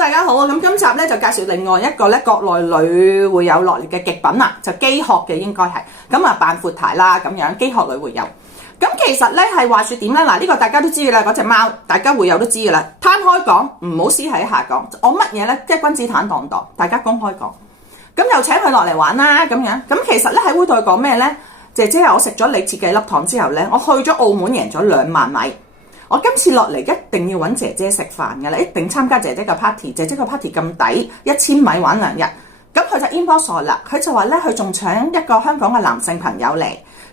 Hello， 大家好啊！咁今集咧就介紹另外一個咧國內女會友落嚟嘅極品啦，就機殼嘅應該係咁啊，扮闊太啦咁樣，機殼女會友。咁其實咧係話説點咧？嗱，呢個大家都知嘅啦，嗰隻貓大家會友都知嘅啦。攤開講，唔好私底下講。我乜嘢咧？即係君子坦蕩蕩，大家公開講。咁又請佢落嚟玩啦咁樣。咁其實咧喺會度講咩咧？姐姐，我食咗你設計粒糖之後咧，我去咗澳門贏咗2萬米。我今次落嚟一定要揾姐姐食飯㗎啦，一定參加姐姐嘅 party。姐姐個 party 咁抵，1000米玩2日。咁佢就 inbox 啦，佢就話咧，佢仲請一個香港嘅男性朋友嚟，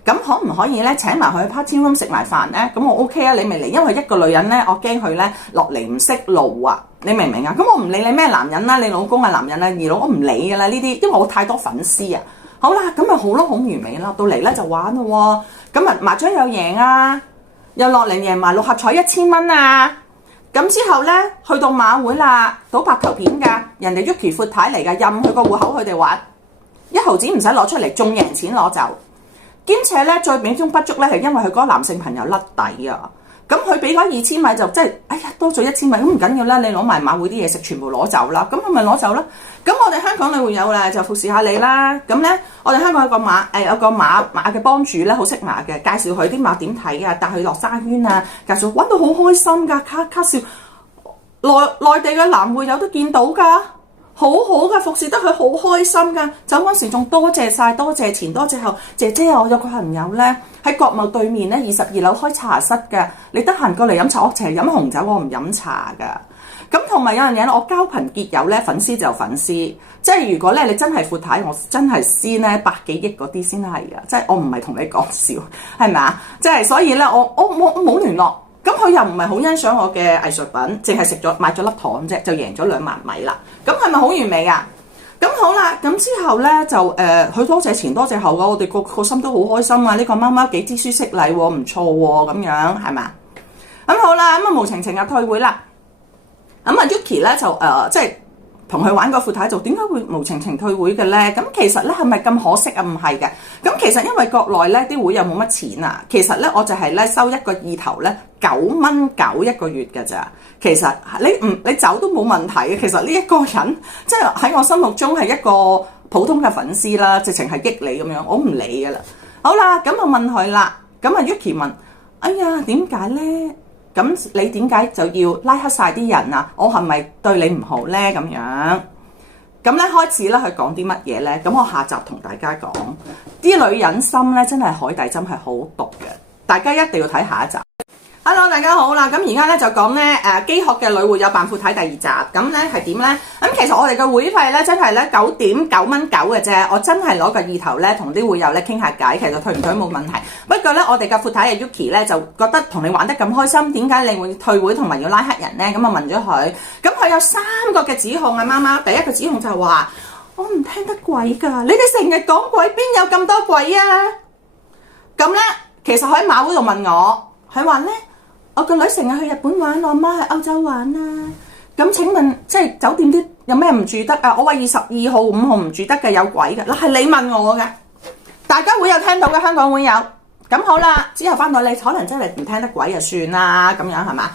咁可唔可以咧請埋佢去 party room 食埋飯咧？咁我 OK 啊，你咪嚟，因為一個女人咧，我驚佢咧落嚟唔識路啊，你明唔明啊？咁我唔理你咩男人啦，你老公係男人啦，二佬我唔理㗎啦呢啲，因為我太多粉絲啊。好啦，咁咪好咯，好完美啦，到嚟咧就玩咯喎，咁啊麻雀又贏啊！又落嚟贏埋6合彩1000蚊啊！咁之後咧，去到馬會啦，賭白球片㗎，人哋 Yuki 闊太嚟㗎，任佢個戶口佢哋玩，1毫子唔使攞出嚟，仲贏錢攞走。兼且咧，最美中不足咧，係因為佢嗰個男性朋友甩底啊！咁佢俾嗰2000米就即係，哎呀多咗1000米，咁唔緊要啦，你攞埋馬會啲嘢食全部攞走啦，咁佢咪攞走啦。咁我哋香港女會友啦，就服侍下你啦。咁咧，我哋香港有個馬嘅幫主咧，好識馬嘅，介紹佢啲馬點睇啊，帶佢落沙圈啊，介紹玩到好開心㗎，卡笑。內地嘅男會友都見到㗎，好好㗎，服侍得佢好開心㗎。走嗰時仲多謝晒，多謝前多謝後。姐姐啊，我有個朋友咧喺國貿對面咧22樓開茶室㗎，你得閒過嚟飲茶，我淨係飲紅酒，我唔飲茶㗎。咁同埋有樣嘢，我交朋結友咧，粉絲就粉絲，即係如果咧你真係闊太，我真係先咧100幾億嗰啲先係啊！即係我唔係同你講笑，係咪啊？即係所以咧，我冇聯絡，咁佢又唔係好欣賞我嘅藝術品，淨係買咗粒糖啫，就贏咗2萬米啦。咁係咪好完美啊？咁好啦，咁之後咧就佢多謝前多謝後嘅，我哋個心都好開心啊！呢個貓貓幾知書識禮喎，唔錯喎，咁樣係咪？咁好啦，咁啊無情情啊退會啦。咁啊 Yuki 咧就即係同佢玩個闊太，就點解會無情情退會嘅咧？咁其實咧係咪咁可惜啊？唔係嘅。咁其實因為國內咧啲會友冇乜錢啊，其實咧我就係咧收一個意頭咧9.9蚊一個月㗎咋。其實你走都冇問題嘅。其實呢一個人即係喺我心目中係一個普通嘅粉絲啦，直情係益你咁樣，我唔理㗎啦。好啦，咁我問佢啦，咁啊 Yuki 問：哎呀，點解咧？咁你點解就要拉黑晒啲人啊？我係咪對你唔好咧？咁樣咁咧開始咧，佢講啲乜嘢咧？咁我下集同大家講，啲女人心咧真係海底針係好毒嘅，大家一定要睇下一集。Hello， 大家好啦！咁而家咧就講咧機殼嘅女會友扮闊太第2集，咁咧係點咧？咁其實我哋嘅會費咧真係咧9.9蚊嘅啫，我真係攞個意頭咧同啲會友咧傾下偈，其實退唔退冇問題。不過咧我哋嘅闊太嘅 Yuki 咧就覺得同你玩得咁開心，點解你會退會同埋要拉黑人咧？咁啊問咗佢，咁佢有3個嘅指控啊，媽媽。第一個指控就係話我唔聽得鬼㗎，你哋成日講鬼，邊有咁多鬼啊？咁咧其實佢喺馬會度問我，佢話咧。我個女成日去日本玩，我媽去歐洲玩啊。咁請問，即係酒店啲有咩唔住得啊？我話22號、5號唔住得嘅，有鬼嘅。嗱，係你問我嘅，大家會有聽到嘅，香港會有。咁好啦，之後翻到你可能真係唔聽得鬼就算啦，咁樣係嘛？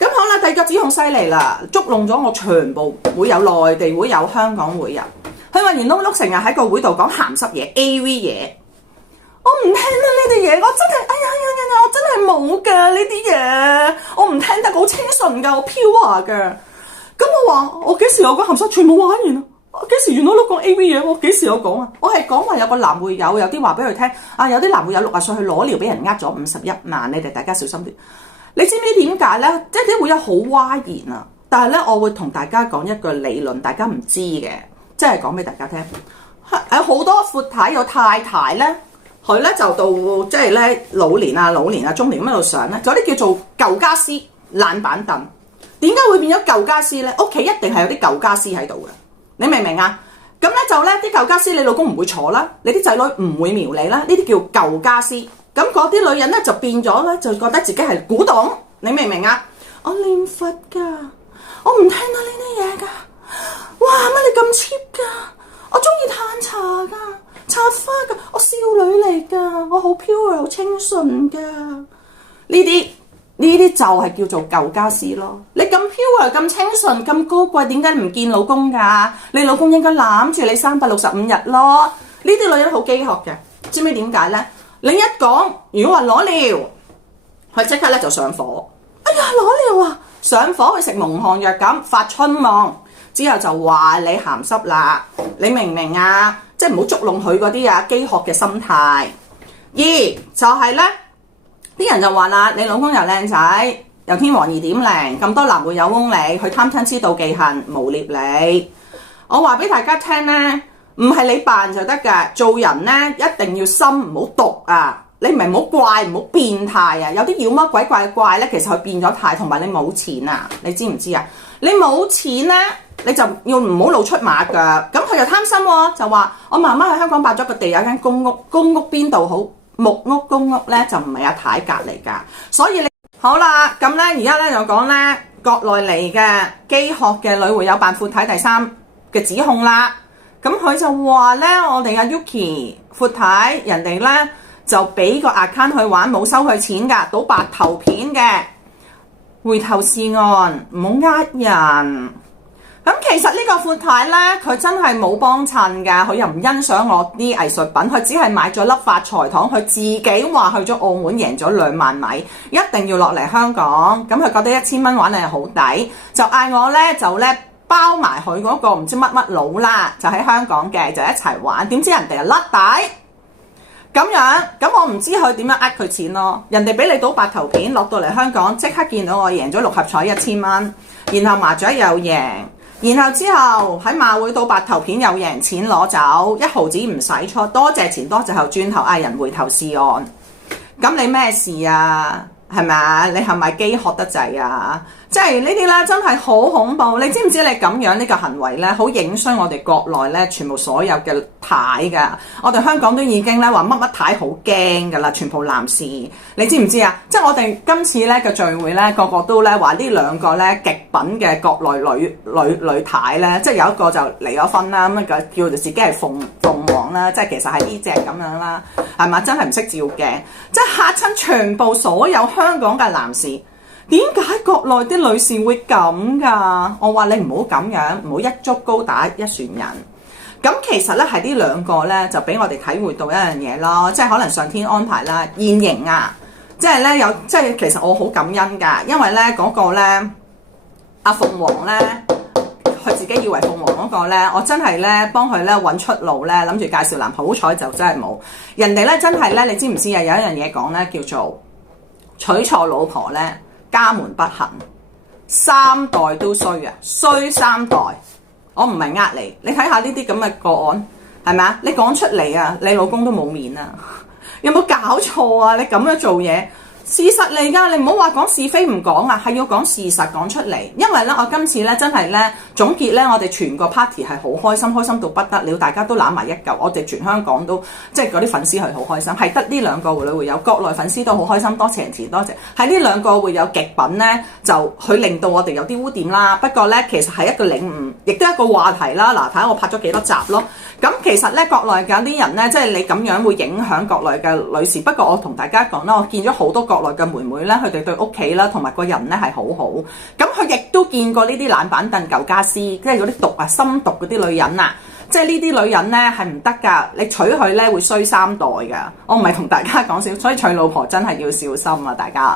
咁好啦，第二個指控犀利啦，捉弄咗我全部會有內地會有香港會有。佢話袁碌碌成日喺個會度講鹹濕嘢、AV 嘢。我唔聽得呢啲嘢，我真係我真係冇㗎呢啲嘢，我唔聽得，好清純㗎，好 pure 㗎。咁我話我幾時有講鹹濕，全部玩完啦。我幾時原來都講 AV 嘢，我幾時有講啊？我係講話有個男會友有啲話俾佢聽，有啲男會友60歲去攞料俾人呃咗51萬，你哋大家小心啲。你知唔知點解咧？即係啲會友好嘩然啊！但係咧，我會同大家講一個理論，大家唔知嘅，即係講俾大家聽。有好多闊太有太太咧。佢咧就到即係咧老年啊、中年咁喺度上咧，有啲叫做舊家私爛板凳。點解會變咗舊家私咧？屋企一定係有啲舊家私喺度嘅，你明唔明啊？咁咧就咧啲舊家私，你老公唔會坐啦，你啲仔女唔會瞄你啦，呢啲叫舊家私。咁嗰啲女人咧就變咗咧，就覺得自己係古董，你明唔明啊？我念佛㗎，我唔聽到呢啲嘢㗎。哇！乜你咁 cheap 㗎？我中意嘆茶㗎。插花㗎，我少女嚟㗎，我好 pure 好清純㗎。呢啲就係叫做舊家私咯。你咁 pure 來咁清純咁高貴，點解唔見老公㗎？你老公應該攬住你365日咯。呢啲女人好飢渴嘅，知唔知點解呢？你一講如果話攞尿，佢即刻咧就上火。哎呀，攞尿啊！上火去食蒙汗藥咁，發春夢之後就話你鹹濕啦。你明唔明啊？即係唔好捉弄佢嗰啲飢渴嘅心態。二就係咧，啲人就話啦，你老公又靚仔，又天王2.0，咁多男會有翁你，佢貪嗔痴妒忌恨，誣衊你。我話俾大家聽咧，唔係你扮就得㗎，做人咧一定要心唔好毒啊！你唔係唔好怪，唔好變態啊！有啲妖魔鬼怪嘅怪咧，其實佢變咗態，同埋你冇錢啊！你知唔知啊？你冇錢咧，你就要唔好露出馬腳。咁佢又貪心喎，就話我媽媽喺香港買咗個地，有間公屋，公屋邊度好？木屋公屋咧就唔係阿太隔離㗎。所以你好啦，咁咧而家咧就講咧國內嚟嘅飢渴嘅女會有扮闊太第3嘅指控啦。咁佢就話咧，我哋阿 Yuki 闊太人哋咧就俾個 account 去玩，冇收佢錢㗎，賭白頭片嘅回頭是岸，唔好呃人。咁其實呢個闊太咧，佢真係冇幫襯㗎，佢又唔欣賞我啲藝術品，佢只係買咗粒發財糖，佢自己話去咗澳門贏咗2萬米，一定要落嚟香港。咁佢覺得1000蚊玩係好抵，就嗌我咧就咧包埋佢嗰個唔知乜乜佬啦，就喺香港嘅，就一齊玩。點知人哋又甩底咁樣，咁我唔知佢點樣呃佢錢咯。人哋俾你賭白頭片，落到嚟香港即刻見到我贏咗6合彩1000蚊，然後麻雀又贏。然後之後喺馬會賭白頭片又贏錢攞走，1毫子唔使出，多謝前多謝後，轉頭嗌人回頭是岸。咁你咩事啊？係咪啊？你係咪飢渴得滯啊？即係呢啲咧真係好恐怖。你知唔知你咁樣呢個行為咧，好影衰我哋國內咧全部所有嘅太㗎。我哋香港都已經咧話乜乜太好驚㗎啦，全部男士。你知唔知啊？即係我哋今次咧嘅聚會咧，個個都咧話呢兩個咧極品嘅國內女太咧，即係有一個就離咗婚啦，咁啊叫做自己係鳳凰啦，即係其實係呢隻咁樣啦，係嘛？真係唔識照鏡，即係嚇親全部所有香港嘅男士。點解國內啲女士會咁㗎？我話你唔好咁樣，唔好一竹篙打一船人。咁其實咧係呢兩個咧就俾我哋體會到一樣嘢咯，即係可能上天安排啦，現形啊，即係咧有即係其實我好感恩㗎，因為咧嗰個咧阿鳳凰咧，佢自己以為鳳凰嗰個咧，我真係咧幫佢咧揾出路咧，諗住介紹男，好彩就真係冇。人哋咧真係咧，你知唔知啊？有一樣嘢講咧，叫做娶錯老婆咧。家門不幸，3代都衰啊！衰3代，我唔係呃你，你睇下呢啲咁嘅個案係咪啊？你講出嚟啊，你老公都冇面啊！有冇搞錯啊？你咁樣做嘢？事實嚟㗎，你唔好話講是非唔講啊，係要講事實講出嚟。因為咧，我今次咧真係咧總結咧，我哋全個 party 係好開心，開心到不得了，大家都攬埋一嚿。我哋全香港都即係嗰啲粉絲係好開心，係得呢兩個女會有，國內粉絲都好開心，多謝人前多謝。係呢兩個會有極品咧，就佢令到我哋有啲污點啦。不過咧，其實係一個領悟，亦都係一個話題啦。嗱，睇下我拍咗幾多集咯。咁其實咧，國內嘅啲人咧，即係你咁樣會影響國內嘅女士。不過我同大家講啦，我見咗好多國內嘅妹妹咧，佢哋對屋企啦同埋個人咧係好好。咁佢亦都見過呢啲懶板凳舊家私，即係嗰啲毒啊、心毒嗰啲女人啊，即係呢啲女人咧係唔得㗎。你娶佢咧會衰3代㗎。我唔係同大家講笑，所以娶老婆真係要小心啊，大家。